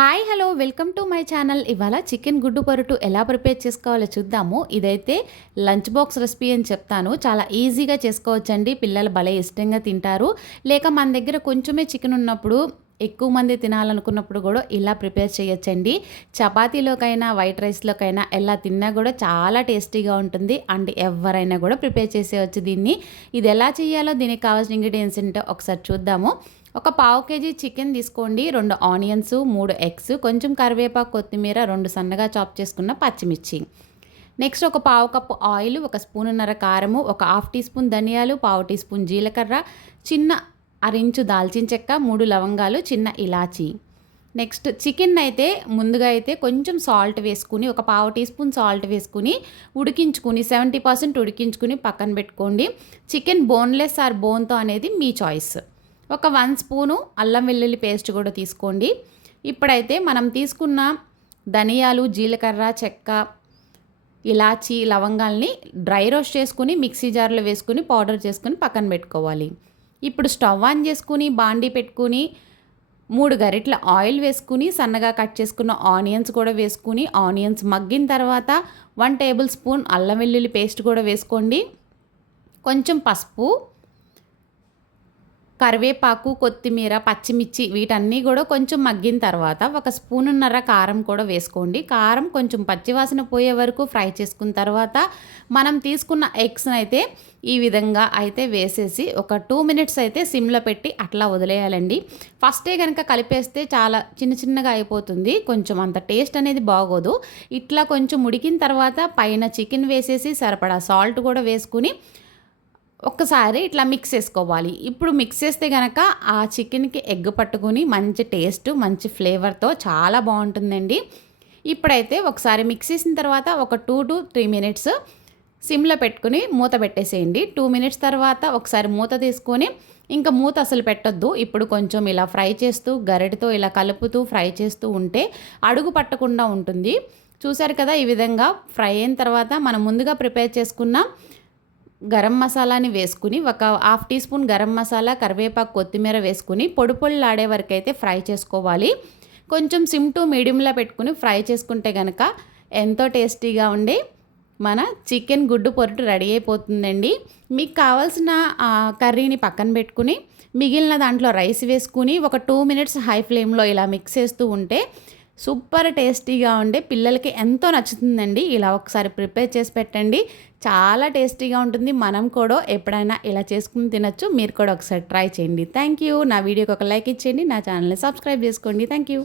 Hi hello welcome to my channel. ఇవాళ chicken గుడ్డు పొరటు ఎలా ప్రిపేర్ చేసుకోవాలో చూద్దాము. ఇదైతే లంచ్ బాక్స్ రెసిపీ అని చెప్తాను. చాలా ఈజీగా చేసుకోవచ్చండి. పిల్లలు భలే ఇష్టంగా తింటారు. లేక మన దగ్గర కొంచెమే చికెన్ ఉన్నప్పుడు ఎక్కువ మంది తినాలనుకున్నప్పుడు కూడా ఇలా ప్రిపేర్ చేయొచ్చండి. చపాతీలోకైనా వైట్ రైస్లోకైనా ఎలా తిన్నా కూడా చాలా టేస్టీగా ఉంటుంది. అండ్ ఎవరైనా కూడా ప్రిపేర్ చేసేయచ్చు దీన్ని. ఇది ఎలా చేయాలో దీనికి కావాల్సిన ఇంగ్రీడియంట్స్ ఏంటో ఒకసారి చూద్దాము. ఒక పావు కేజీ చికెన్ తీసుకోండి. రెండు ఆనియన్స్ మూడు ఎగ్స్ కొంచెం కరివేపాకు కొత్తిమీర రెండు సన్నగా చాప్ చేసుకున్న పచ్చిమిర్చి. నెక్స్ట్ ఒక పావు కప్పు ఆయిల్ ఒక స్పూన్న్నర కారము ఒక హాఫ్ టీ స్పూన్ ధనియాలు పావు టీ స్పూన్ జీలకర్ర చిన్న అరించు దాల్చిన చెక్క మూడు లవంగాలు చిన్న ఇలాచి. నెక్స్ట్ చికెన్ అయితే ముందుగా అయితే కొంచెం సాల్ట్ వేసుకుని ఒక పావు టీ స్పూన్ సాల్ట్ వేసుకుని ఉడికించుకుని సెవెంటీ పర్సెంట్ ఉడికించుకుని పక్కన పెట్టుకోండి. చికెన్ బోన్లెస్ ఆర్ బోన్తో అనేది మీ చాయిస్. ఒక వన్ స్పూను అల్లం వెల్లుల్లి పేస్ట్ కూడా తీసుకోండి. ఇప్పుడైతే మనం తీసుకున్న ధనియాలు జీలకర్ర చెక్క ఇలాచి లవంగాల్ని డ్రై రోస్ట్ చేసుకుని మిక్సీ జార్లో వేసుకుని పౌడర్ చేసుకుని పక్కన పెట్టుకోవాలి. ఇప్పుడు స్టవ్ ఆన్ చేసుకుని బాండీ పెట్టుకుని మూడు గరిట్ల ఆయిల్ వేసుకుని సన్నగా కట్ చేసుకున్న ఆనియన్స్ కూడా వేసుకుని ఆనియన్స్ మగ్గిన తర్వాత వన్ టేబుల్ స్పూన్ అల్లం వెల్లుల్లి పేస్ట్ కూడా వేసుకోండి. కొంచెం పసుపు కరివేపాకు కొత్తిమీర పచ్చిమిర్చి వీటన్నీ కూడా కొంచెం మగ్గిన తర్వాత ఒక స్పూనున్నర కారం కూడా వేసుకోండి. కారం కొంచెం పచ్చివాసన పోయే వరకు ఫ్రై చేసుకున్న తర్వాత మనం తీసుకున్న ఎగ్స్ని అయితే ఈ విధంగా అయితే వేసేసి ఒక టూ మినిట్స్ అయితే సిమ్లో పెట్టి అట్లా వదిలేయాలండి. ఫస్టే కనుక కలిపేస్తే చాలా చిన్న చిన్నగా అయిపోతుంది. కొంచెం అంత టేస్ట్ అనేది బాగోదు. ఇట్లా కొంచెం ఉడికిన తర్వాత పైన చికెన్ వేసేసి సరిపడా సాల్ట్ కూడా వేసుకుని ఒక్కసారి ఇట్లా మిక్స్ చేసుకోవాలి. ఇప్పుడు మిక్స్ చేస్తే కనుక ఆ చికెన్కి ఎగ్ పట్టుకుని మంచి టేస్ట్ మంచి ఫ్లేవర్తో చాలా బాగుంటుందండి. ఇప్పుడైతే ఒకసారి మిక్స్ చేసిన తర్వాత ఒక టూ టు త్రీ మినిట్స్ సిమ్లో పెట్టుకుని మూత పెట్టేసేయండి. టూ మినిట్స్ తర్వాత ఒకసారి మూత తీసుకొని ఇంకా మూత అసలు పెట్టొద్దు. ఇప్పుడు కొంచెం ఇలా ఫ్రై చేస్తూ గరిటతో ఇలా కలుపుతూ ఫ్రై చేస్తూ ఉంటే అడుగు పట్టకుండా ఉంటుంది. చూసారు కదా ఈ విధంగా ఫ్రై అయిన తర్వాత మనం ముందుగా ప్రిపేర్ చేసుకున్న గరం మసాలాని వేసుకుని ఒక half tea spoon garam masala కరివేపాకు కొత్తిమీర వేసుకుని పొడి పొడిలాడే వరకు అయితే ఫ్రై చేసుకోవాలి. కొంచెం సిమ్ టు మీడియంలో పెట్టుకుని ఫ్రై చేసుకుంటే కనుక ఎంతో టేస్టీగా ఉండి మన చికెన్ గుడ్డు పొరుటు రెడీ అయిపోతుందండి. మీకు కావాల్సిన కర్రీని పక్కన పెట్టుకుని మిగిలిన దాంట్లో రైస్ వేసుకుని ఒక టూ మినిట్స్ హై ఫ్లేమ్లో ఇలా మిక్స్ చేస్తూ ఉంటే సూపర్ టేస్టీగా ఉండే పిల్లలకి ఎంతో నచ్చుతుందండి. ఇలా ఒకసారి ప్రిపేర్ చేసి పెట్టండి. చాలా టేస్టీగా ఉంటుంది. మనం కూడా ఎప్పుడైనా ఇలా చేసుకుని తినచ్చు. మీరు కూడా ఒకసారి ట్రై చేయండి. Thank you. నా వీడియోకి ఒక లైక్ ఇచ్చేయండి. నా ఛానల్ని సబ్స్క్రైబ్ చేసుకోండి. Thank you.